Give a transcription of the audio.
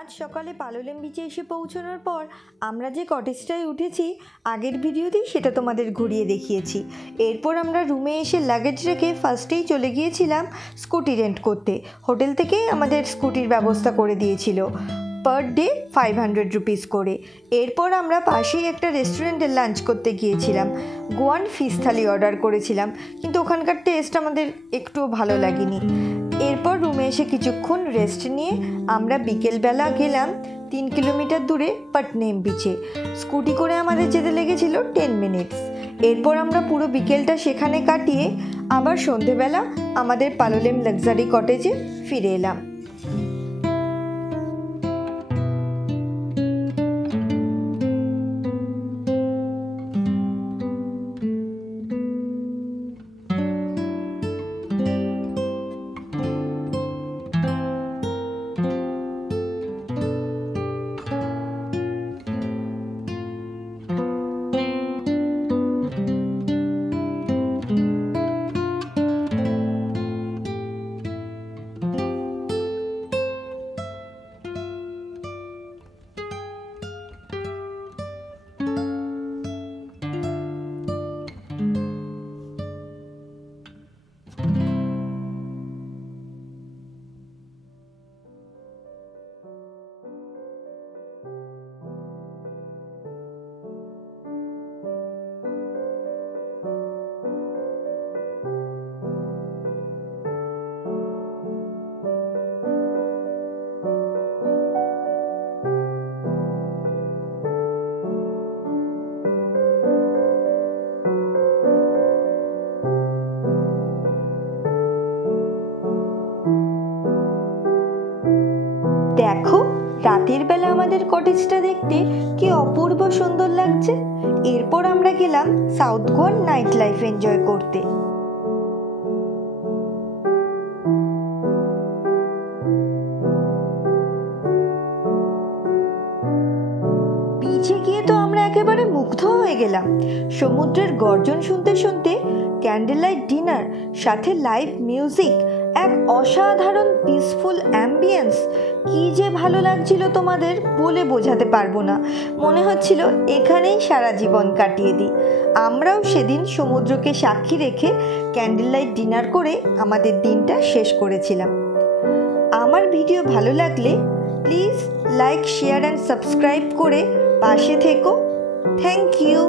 আজ সকালে পালোলেম বিচে এসে পৌঁছানোর পর আমরা যে কটেজটায় উঠেছি আগের ভিডিওতেই সেটা তোমাদের ঘুরিয়ে দেখিয়েছি। এরপর আমরা রুমে এসে লাগেজ রেখে ফার্স্টেই চলে গিয়েছিলাম স্কুটি রেন্ট করতে। হোটেল থেকেই আমাদের স্কুটির ব্যবস্থা করে দিয়েছিল, পার ডে 500 রুপিস করে। এরপর আমরা পাশেই একটা রেস্টুরেন্টে লাঞ্চ করতে গিয়েছিলাম। গোয়ান ফিশ থালি অর্ডার করেছিলাম, কিন্তু ওখানকার টেস্ট আমাদের একটুও ভালো লাগেনি। এরপর রুমে এসে কিছুক্ষণ রেস্ট নিয়ে আমরা বিকেলবেলা গেলাম 3 কিলোমিটার দূরে পাটনেম বিচে। স্কুটি করে আমাদের যেতে লেগেছিল 10 মিনিটস। এরপর আমরা পুরো বিকেলটা সেখানে কাটিয়ে আবার সন্ধেবেলা আমাদের পালোলেম লাক্সারি কটেজে ফিরে এলাম। দেখো রাতের বেলা আমাদের কটেজটা দেখতে কি অপূর্ব সুন্দর লাগছে। এরপর আমরা গেলাম সাউথ গোয়ার নাইট লাইফ এনজয় করতে। বিচে গিয়ে তো আমরা একেবারে মুগ্ধ হয়ে গেলাম। সমুদ্রের গর্জন শুনতে শুনতে ক্যান্ডেল লাইট ডিনার, সাথে লাইভ মিউজিক, এক অসাধারণ পিসফুল অ্যাম্বিয়েন্স। কি যে ভালো লাগছিল তোমাদের বলে বোঝাতে পারবো না। মনে হচ্ছিল এখানেই সারা জীবন কাটিয়ে দিই। আমরাও সেদিন সমুদ্রকে সাক্ষী রেখে ক্যান্ডেল লাইট ডিনার করে আমাদের দিনটা শেষ করেছিলাম। আমার ভিডিও ভালো লাগলে please like, share and subscribe করে পাশে থেকো। Thank you.